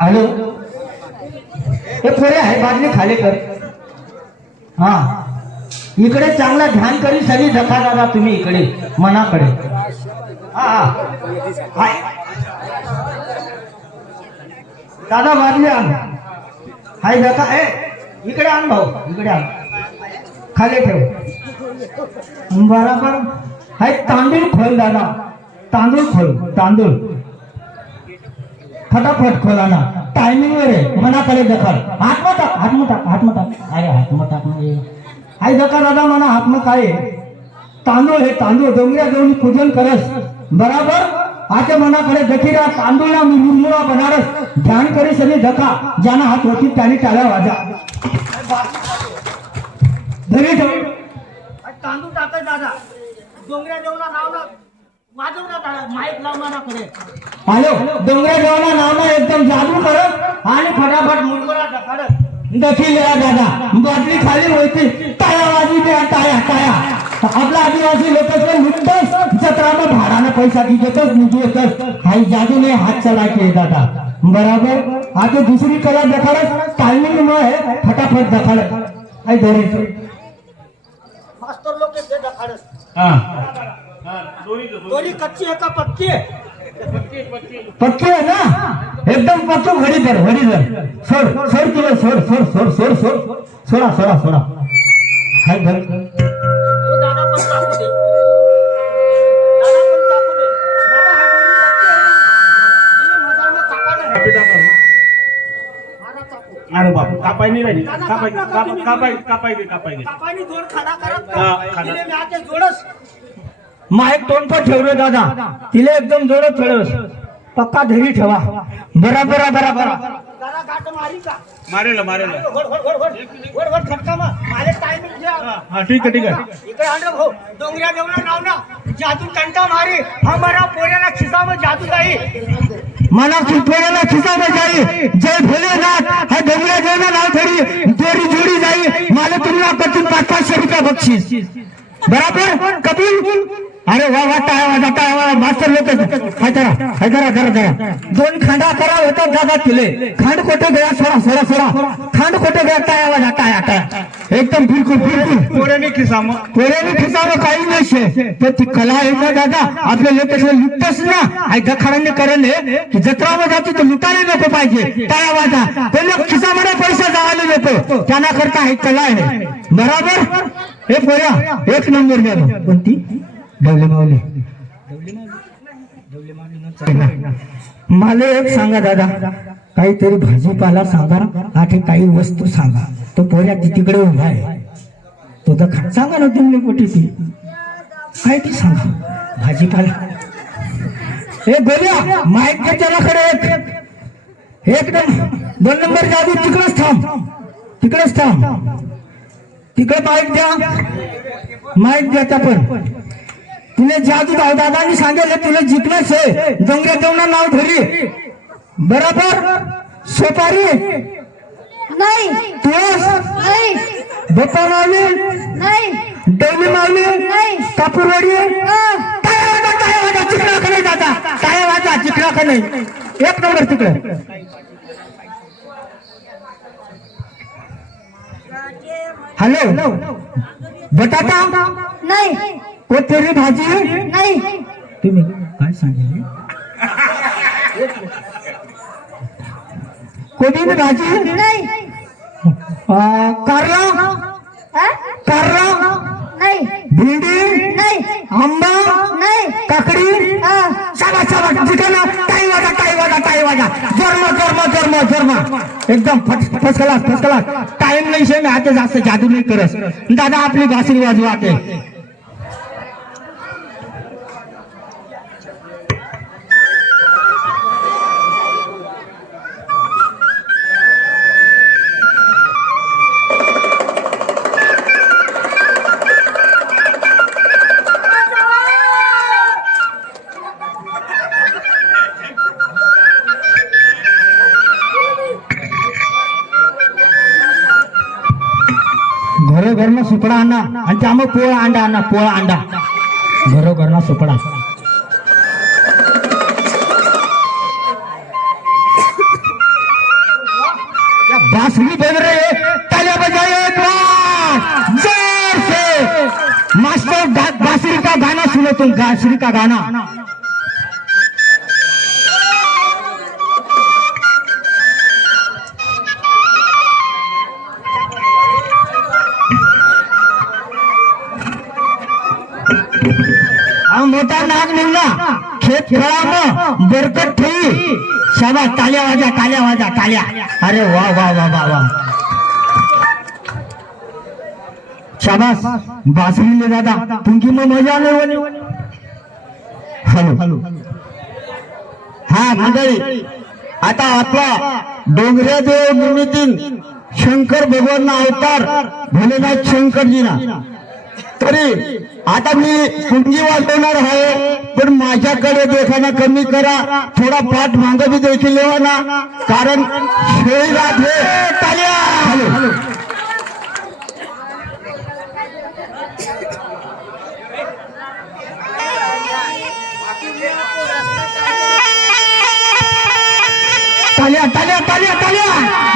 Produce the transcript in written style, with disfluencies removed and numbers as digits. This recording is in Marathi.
हॅलो हे पोरे आहे बादली खाली कर. हा इकडे चांगला ध्यान करी सगळी जखा दादा तुम्ही इकडे मनाकडे. हा हाय दादा बादली आण. हाय जखा ए इकडे आण भाऊ इकडे आण खाली ठेव. बराबर हाय तांदूळ खोल दादा तांदूळ खोल तांदूळ फटाफट खोला ना टायमिंग वर आहे मनाकडे दखल. हातमा टाक हातमा टाक हातमा टाक अरे हातमा टाक ना हाय जका दादा म्हणा हातमा काय तांदूळ हे तांदूळ डोंगऱ्या देऊन पूजन करस बराबर आते मनाकडे दखीरा तांदूळा मी मुरमुरा बनारस ध्यान करी सगळी धका ज्याना हात होती त्याने टाळ्या वाजा. धरी ठेव तांदूळ टाकाय दादा डोंगऱ्या देऊन नाव ना माईक लावणाराकडे. हॅलो डोंगऱ्या देवाला नाव एकदम जादू करत आणि फटाफट मुरमुरा ढकाडत दखील दादा बाटली खाली होती टाळ्या वाजवी द्या टाळ्या टाळ्या. आपला आदिवासी लोक नुकतंच जत्राला भाडाने पैसा देतच निधी येतच काही जादू नाही हात चला के दादा बराबर. आता दुसरी कला दखाडत टायमिंग मुळे फटाफट दखाडत आई धरे मास्टर लोक ते दखाडत. हा दोरी कच्ची है का पक्की है? पक्की है ना एकदम पक्की. घडी धर सोड सोड तुला सोड सोड सोड सोड सोड सोडा सोडा सोडा हाय धर. तो दादा पण टाकू दे दादा पण टाकू दे दादा हा गोरी पक्की आहे तुम्ही मजार में कापा अरे बाप कापाई नहीं राहिली कापाई जोड खाना करत तिने मी आते जोडस माईक तोंड पर ठेवले दादा तिले एकदम जोरात ठेवस पक्का धरी ठेवा बराबर बराबर. दादा गाठ मारी का मारेला वर फटका मारे टायमिंग घ्या. हां ठीक आहे इकडे आण भाऊ डोंगऱ्या देवला नाव ना जादू टंटा मारे हमारा पोरेला खिसा में जादू जाई माना पोरेला खिसा में जाई जय भोलेनाथ हा डोंगऱ्या देवला नाव थोडी दोरी जोडी जाई माले तुमला कतून 500 रुपये बक्षीस बराबर कबूल. अरे वा वा टाळ्या मास्टर लोक काय करा जरा 2 खांडा करा होता दादा तिले खांड कोटे गया सोडा खांड कोटे गया टाळ्या टाळ्या एकदम बिलकुल पोरेने खिसा काही नाही तर ती कला आहे ना दादा आपल्या लोक लुटतच ना आई दखाडांनी करणे की जत्रावर जातो तर लुटायला नको पाहिजे टाळ्या वाजा ते लोक खिसामध्ये पैसा जावाले नको त्यांना करता ही कला आहे बराबर. हे पोऱ्या 1 नंबर द्या कोणती डवले मावले मला एक सांगा दादा काहीतरी भाजीपाला सांगा आधी काही वस्तू सांगा. तो पोऱ्या तिकडे उभा आहे तो तर सांगा ना तुम्ही कुठे ती काय ती सांगा भाजीपाला. हे बोल्या माईक घे त्याच्याकडे 1 2 नंबर जादू तिकडेच थांब तिकडे माईक द्या पण तुला जादू दादानी सांगेल तुला जिंकणंच आहे डोंगऱ्या देवना नाव धरी बराबर. सोपारी नाही तुळस नाही बप्पा मावली नाही डोली मावली नाही कापूरवाडी टाळ्या वाजा चिकला का नाही दादा टाळ्या वाजा चिकला का नाही 1 नंबर तिकडे. हॅलो बटाटा नाही कोथिंबीर भाजी नाही. तुम्ही काय सांगितले कोथिंबीर भाजी नाही कारला नाही भेंडी नाही आंबा नाही काकडी शाबास चिकन टाई वाजा जर्मा एकदम फर्स्ट क्लास टाइम नाही शे आता जास्त जादू नाही करस दादा आपली बासरी वाजवा आते. घरोघरना सुपडा आणा आणि त्यामुळे पोळा अंडा घरोघरना सुपडा बांसुरी बज रहे हैं, तालियां बजाइए एक बार जोर से। मास्टर बांसुरी का गाना सुनो तुम, बांसुरी का गाना। मोटा नाग निघला खेत खेळामं बरकत ठेवी। शाबास, ताल्या वाजा, ताल्या वाजा, ताल्या। अरे वा वा वा वा वा, शाबास बासरीले दादा, तुमची मग मजा नाही वनी। हॅलो हा मंडळी, आता आपला डोंगरे देव निमित्तीन शंकर भगवान अवतार भोलेनाथ शंकरजीना, तरी आता मी पुंगी वाजवणार आहे, पण माझ्याकडे देखाना कमी करा, थोडा पाठ मांग बी देखील लेवा ना, कारण शेळी राधे ताल्या। हॅलो ताल्या ताल्या ताल्या ताल्या।